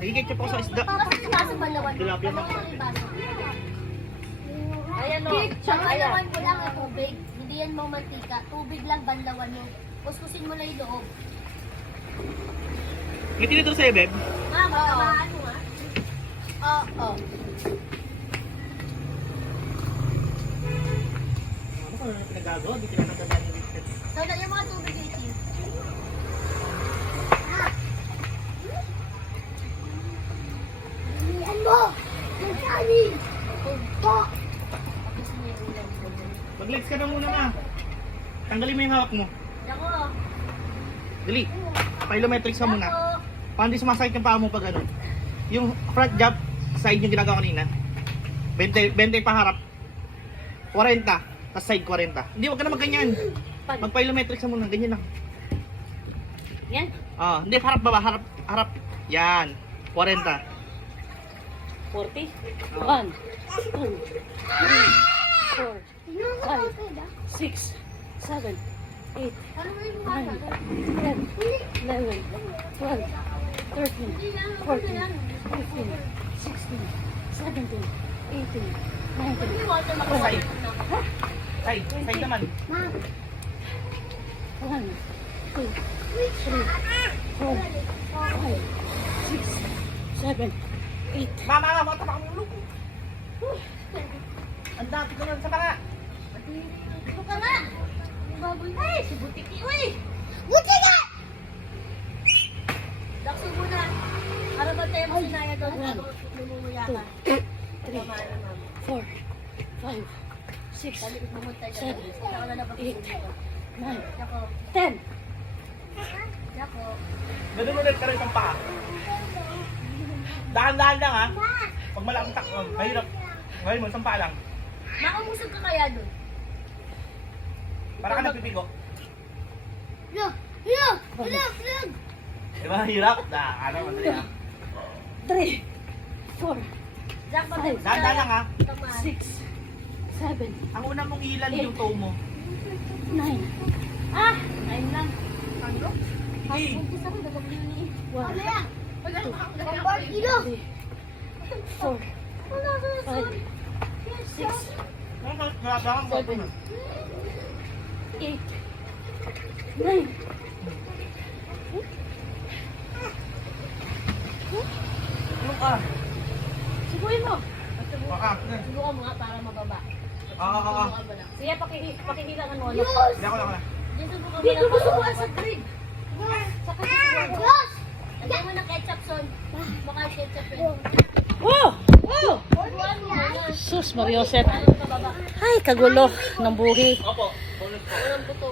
Nagigit po sa isda. Baso balawan. Tilapia pa. Ayan o. Balawan mo lang ang tubig. Hindi yan mo mantika. Tubig lang banlawan mo. Kuskusin mo lang yung loob. May tinituro sa'yo, Beb? Ma'am, samahan mo nga. Oo. Ano kung ano pinagagawa? Di sila nagagawa yung biscuit. So, yung mga tubig dito. Ano? Nagkani! Po! Mag-legs ka na muna na. Tanggalin mo yung hawak mo. Ako. Dali. Pilometrics ka muna. Paano di sumasakit yung paa mo pag ano? Yung front jump, side yung ginagawa kanina. 20 pa harap. 40. Tapos side 40. Hindi, wag ka na magganyan. Mag-pilometrics ka muna. Ganyan lang. Yan? Hindi, harap baba. Harap. Yan. 40. 40? 1, 2, 3, 4, 5, 6, 7, 8, 9, 10, 11, 12, 13, 14, 15, 16, 17, 18, 19, Side. Side. Side naman. 1, 2, 3, 4, 5, 6, 7, 8. Mama, matapak ang ulo ko. Ang dami ko nun sa mga. Ito ka nga! Baboy na eh! Si Butiki, uy! Butiki! Dakso muna. Para ba tayo masinaya doon? Lumumuya ka. 3, 4, 5, 6, 7, 8, 9, 10. Dako. Ganun ulit ka rin ang paa. Dahan-dahan lang ha. Pag malaking takbo, mahirap. Ngayon mo, isang paa lang. Makamusog ka kaya doon? Para ka nagpipigo. Look! Look! Look! Look! Di ba? Hirap. Ano, madali ha. 3, 4, Jack, pag Dahan-dahan lang ha. 6, 7, Ang una mong ilan yung toe mo. 9, Ah! Ayun lang. Ano? Hey! Umpisa ko, nagpapaliw ni. 1, Ano yan? 2, 3, 4, 5, 6, Nagagawa ko. 7, 8, 9. Ano ka? Subuhin mo. Baka. Subukan mo nga para mababa. Oo. Subukan mo lang. Sige, pakihilangan mo. Hindi ako lang. Dito subukan mo Dito lang. mo subukan sa grid. Saka subukan mo. Diyos! Lagyan mo ng ketchup, son. Baka ketchup yun. Oh! Oh! Subukan mo muna. Sus, Mariosep. Para mababa. Ay, kagulo ng buhi. Opo. Bonus po. Walang buto.